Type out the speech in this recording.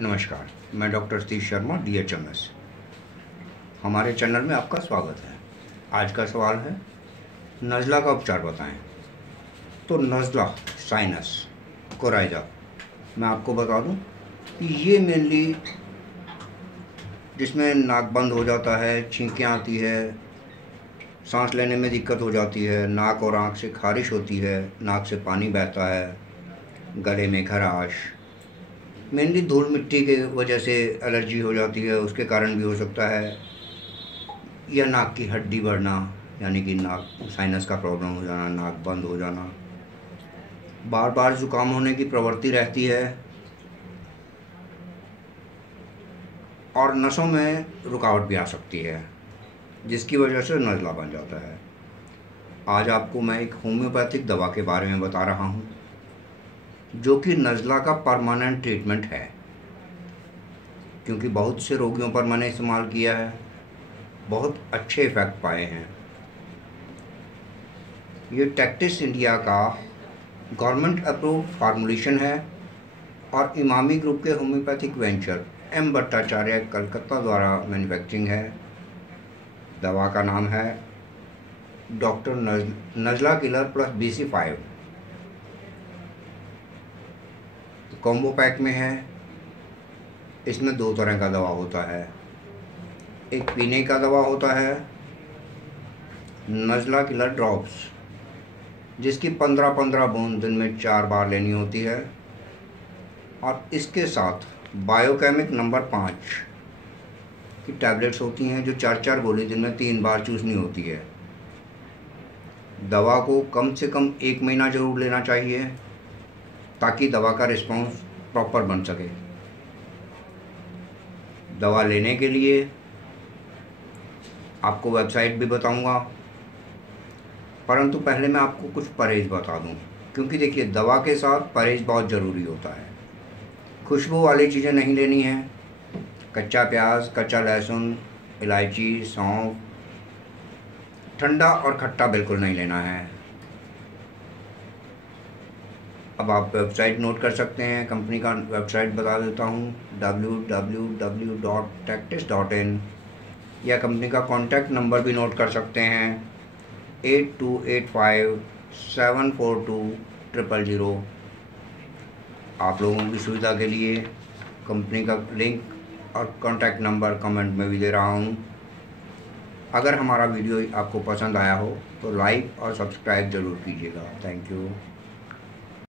नमस्कार, मैं doctor Satish Sharma DHMS। हमारे चैनल में आपका स्वागत है। आज का सवाल है नज़ला का उपचार बताएं। तो नज़ला, साइनस, कोराइजा, मैं आपको बता दूं कि ये मेनली जिसमें नाक बंद हो जाता है, छींकें आती है, सांस लेने में दिक्कत हो जाती है, नाक और आँख से खारिश होती है, नाक से पानी बहता है, गले में खराश, मेनली धूल मिट्टी के वजह से एलर्जी हो जाती है, उसके कारण भी हो सकता है, या नाक की हड्डी बढ़ना यानी कि नाक साइनस का प्रॉब्लम हो जाना, नाक बंद हो जाना, बार बार जुकाम होने की प्रवृत्ति रहती है और नसों में रुकावट भी आ सकती है जिसकी वजह से नज़ला बन जाता है। आज आपको मैं एक होम्योपैथिक दवा के बारे में बता रहा हूँ जो कि नज़ला का परमानेंट ट्रीटमेंट है, क्योंकि बहुत से रोगियों पर मैंने इस्तेमाल किया है, बहुत अच्छे इफ़ेक्ट पाए हैं। ये टैक्टिस इंडिया का गवर्नमेंट अप्रूव्ड फार्मूलेशन है और इमामी ग्रुप के homeopathic venture M Bhattacharya Calcutta द्वारा मैन्युफैक्चरिंग है। दवा का नाम है डॉक्टर नज़ला killer plus BC5। Combo pack में है। इसमें 2 तरह का दवा होता है। एक पीने का दवा होता है नज़ला किलर ड्रॉप्स, जिसकी 15-15 बूंद दिन में 4 बार लेनी होती है, और इसके साथ बायोकेमिक नंबर 5 की टैबलेट्स होती हैं जो 4-4 गोली दिन में 3 बार चूसनी होती है। दवा को कम से कम 1 महीना ज़रूर लेना चाहिए ताकि दवा का रिस्पॉन्स प्रॉपर बन सके। दवा लेने के लिए आपको वेबसाइट भी बताऊंगा, परंतु पहले मैं आपको कुछ परहेज बता दूं, क्योंकि देखिए दवा के साथ परहेज बहुत ज़रूरी होता है। खुशबू वाली चीज़ें नहीं लेनी है। कच्चा प्याज, कच्चा लहसुन, इलायची, सौंफ, ठंडा और खट्टा बिल्कुल नहीं लेना है। अब आप वेबसाइट नोट कर सकते हैं। कंपनी का वेबसाइट बता देता हूँ, www.tactis.in, या कंपनी का कॉन्टैक्ट नंबर भी नोट कर सकते हैं 8285742000। आप लोगों की सुविधा के लिए कंपनी का लिंक और कॉन्टैक्ट नंबर कमेंट में भी दे रहा हूँ। अगर हमारा वीडियो आपको पसंद आया हो तो लाइक और सब्सक्राइब ज़रूर कीजिएगा। Thank you.